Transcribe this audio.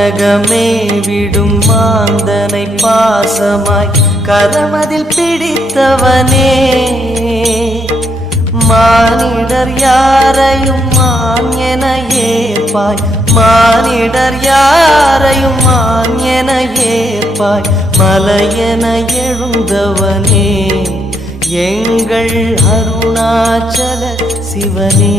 கானகமே விடும் மாந்தனை பாசமாய் கரமதில் பிடித்தவனே மானிடர் யாரையும் மான் என ஏற்பாய் மானிடர் யாரையும் மான் என ஏற்பாய் மலையென எழுந்தவனே எங்கள் அருணாச்சல சிவனே.